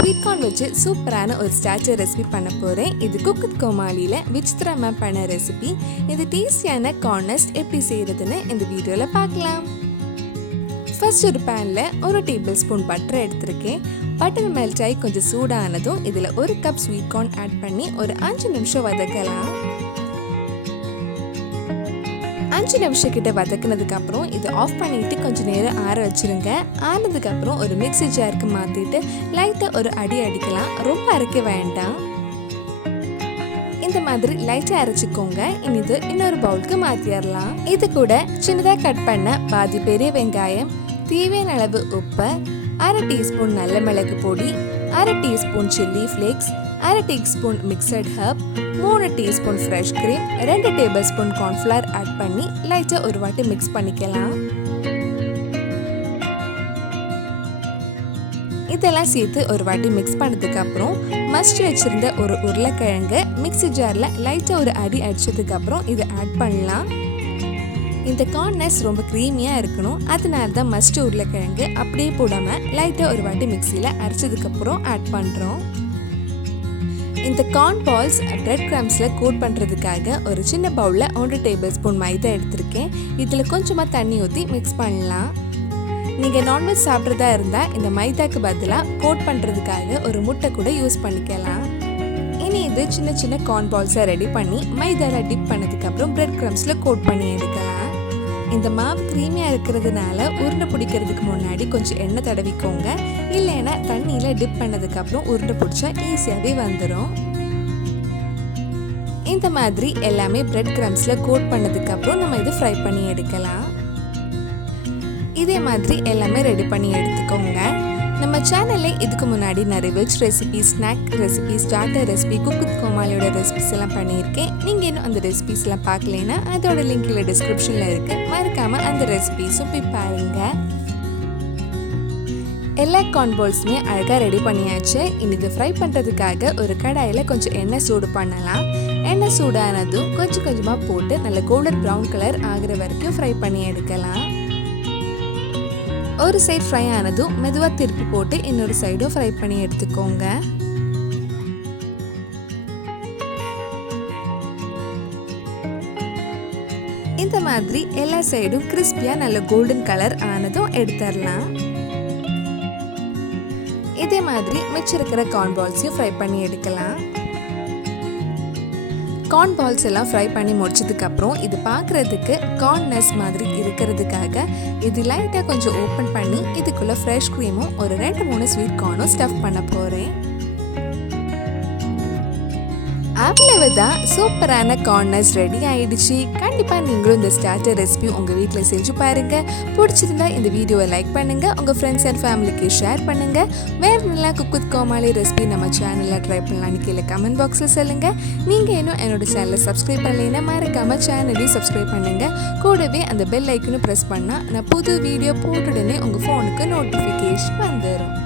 Sweet corn வச்சு சூப்பரான ஒரு ஸ்டார்டர் ரெசிபி பண்ண போகிறேன். இது குக்கு கோமாளியில் விசித்ரா மேம் பண்ண ரெசிபி. இது டேஸ்டியான கார்னஸ்ட் எப்படி செய்கிறதுன்னு இந்த வீடியோவில் பார்க்கலாம். ஃபர்ஸ்ட் ஒரு பேனில் 1 டேபிள் ஸ்பூன் பட்டர் எடுத்திருக்கேன். பட்டர் மெல்ட் ஆகி கொஞ்சம் சூடானதும் இதில் 1 கப் ஸ்வீட் கார்ன் ஆட் பண்ணி ஒரு 5 நிமிஷம் வதக்கலாம். 5 நிமிஷம் கிட்ட வதக்குனதுக்கு அப்புறம் இதை ஆஃப் பண்ணிட்டு கொஞ்சம் நேரம் ஆற வச்சிருங்க. ஆனதுக்கு அப்புறம் ஒரு மிக்ஸி ஜாருக்கு மாத்திட்டு லைட்டா ஒரு அடி அடிக்கலாம். ரொம்ப அரைக்க வேண்டாம். இந்த மாதிரி லைட்டா அரைச்சிக்கோங்க. இனி இது இன்னொரு பவுலுக்கு மாத்திரலாம். இது கூட சின்னதா கட் பண்ண பாதி பெரிய வெங்காயம், தேவையான அளவு உப்பு, 1/2 டீஸ்பூன் நல்ல மிளகு பொடி, 1/2 teaspoon chilli flakes, 1/2 teaspoon mixed herb, 3 teaspoon fresh cream, 2 table spoon cornflour add பண்ணி லைட்டாக ஒரு வாட்டி மிக்ஸ் பண்ணிக்கலாம். இதெல்லாம் சேர்த்து ஒரு வாட்டி மிக்ஸ் பண்ணதுக்கு அப்புறம் மசிச்சு வச்சிருந்த ஒரு உருளைக்கிழங்கு மிக்ஸி ஜாரில் லைட்டாக ஒரு அடி அடிச்சதுக்கு அப்புறம் இதை ஆட் பண்ணலாம். இந்த கார்னஸ் ரொம்ப க்ரீமியாக இருக்கணும். அதனால தான் மசிச்சு உருளைக்கிழங்கு அப்படியே போடாமல் லைட்டாக ஒரு வாட்டி மிக்சியில் அரைச்சதுக்கப்புறம் ஆட் பண்ணுறோம். இந்த கார்ன் பால்ஸ் பிரெட் கிரம்ஸில் கோட் பண்ணுறதுக்காக ஒரு சின்ன பவுலில் 1 டேபிள் ஸ்பூன் மைதா எடுத்திருக்கேன். இதில் கொஞ்சமாக தண்ணி ஊற்றி மிக்ஸ் பண்ணலாம். நீங்கள் நான்வெஜ் சாப்பிட்றதா இருந்தால் இந்த மைதாக்கு பதிலாக கோட் பண்ணுறதுக்காக ஒரு முட்டை கூட யூஸ் பண்ணிக்கலாம். இனி இது சின்ன சின்ன கார்ன் பால்ஸை ரெடி பண்ணி மைதாவில் டிப் பண்ணதுக்கப்புறம் பிரெட் கிரம்ஸில் கோட் பண்ணி எடுக்கலாம். இந்த மாவு க்ரீமியாக இருக்கிறதுனால உருண்டை பிடிக்கிறதுக்கு முன்னாடி கொஞ்சம் எண்ணெய் தடவிக்கோங்க. இல்லைன்னா தண்ணியில் டிப் பண்ணதுக்கப்புறம் உருண்டை பிடிச்சா ஈஸியாகவே வந்துடும். இந்த மாதிரி எல்லாமே பிரெட் கிரம்ஸில் கோட் பண்ணதுக்கப்புறம் நம்ம இதை ஃப்ரை பண்ணி எடுக்கலாம். இதே மாதிரி எல்லாமே ரெடி பண்ணி எடுத்துக்கோங்க. நம்ம சேனலில் இதுக்கு முன்னாடி நிறைய veg recipe, snack recipe, starter recipe, cook கோமாளியோட ரெசிபிஸ் எல்லாம் பண்ணியிருக்கேன். நீங்கள் இன்னும் அந்த ரெசிபிஸ்லாம் பார்க்கலைன்னா அதோட லிங்க் இல்லை டிஸ்கிரிப்ஷனில் இருக்குது. மறக்காமல் அந்த ரெசிபிஸும் போய் பாருங்கள். எல்லா கார்ன் பால்ஸுமே அழகாக ரெடி பண்ணியாச்சு. இனி இதை ஃப்ரை பண்ணுறதுக்காக ஒரு கடாயில் கொஞ்சம் எண்ணெய் சூடு பண்ணலாம். எண்ணெய் சூடானதும் கொஞ்சம் கொஞ்சமாக போட்டு நல்ல கோல்டன் ப்ரௌன் கலர் ஆகிற வரைக்கும் ஃப்ரை பண்ணி எடுக்கலாம். ஒரு சைடு ஃப்ரை ஆனதும் மெதுவாக திருப்பி போட்டு இன்னொரு சைடும் ஃப்ரை பண்ணி எடுத்துக்கோங்க. இந்த மாதிரி எல்லா சைடும் கிறிஸ்பியாக நல்ல கோல்டன் கலர் ஆனதும் எடுத்துடலாம். இதே மாதிரி மிச்சம் இருக்கிற கார்ன் பால்ஸையும் ஃப்ரை பண்ணி எடுக்கலாம். கார்ன் பால்ஸ் எல்லாம் ஃப்ரை பண்ணி முடிச்சதுக்கப்புறம் இது பார்க்குறதுக்கு கார்னஸ் மாதிரி இருக்கிறதுக்காக இது லைட்டாக கொஞ்சம் ஓப்பன் பண்ணி இதுக்குள்ளே ஃப்ரெஷ் க்ரீமும் ஒரு 2-3 ஸ்வீட் கார்னும் ஸ்டஃப் பண்ண போகிறேன். அவ்வளவுதான், சூப்பரான கார்னஸ் ரெடி ஆயிடுச்சு. கண்டிப்பாக நீங்களும் இந்த ஸ்டார்டர் ரெசிபி உங்கள் வீட்டில் செஞ்சு பாருங்கள். பிடிச்சிருந்தா இந்த வீடியோவை லைக் பண்ணுங்கள், உங்கள் ஃப்ரெண்ட்ஸ் அண்ட் ஃபேமிலிக்கு ஷேர் பண்ணுங்கள். வேறு நல்லா குக்கு கோமாளி ரெசிபி நம்ம சேனலில் ட்ரை பண்ணலான்னு கீழே கமெண்ட் பாக்ஸில் சொல்லுங்கள். நீங்கள் இன்னும் என்னோட சேனலை சப்ஸ்கிரைப் பண்ணலைன்னா மறக்காமல் சேனலையும் சப்ஸ்கிரைப் பண்ணுங்கள். கூடவே அந்த பெல் ஐக்கனும் ப்ரெஸ் பண்ணால் நான் புது வீடியோ போட்டுடனே உங்கள் ஃபோனுக்கு நோட்டிஃபிகேஷன் வந்துடும்.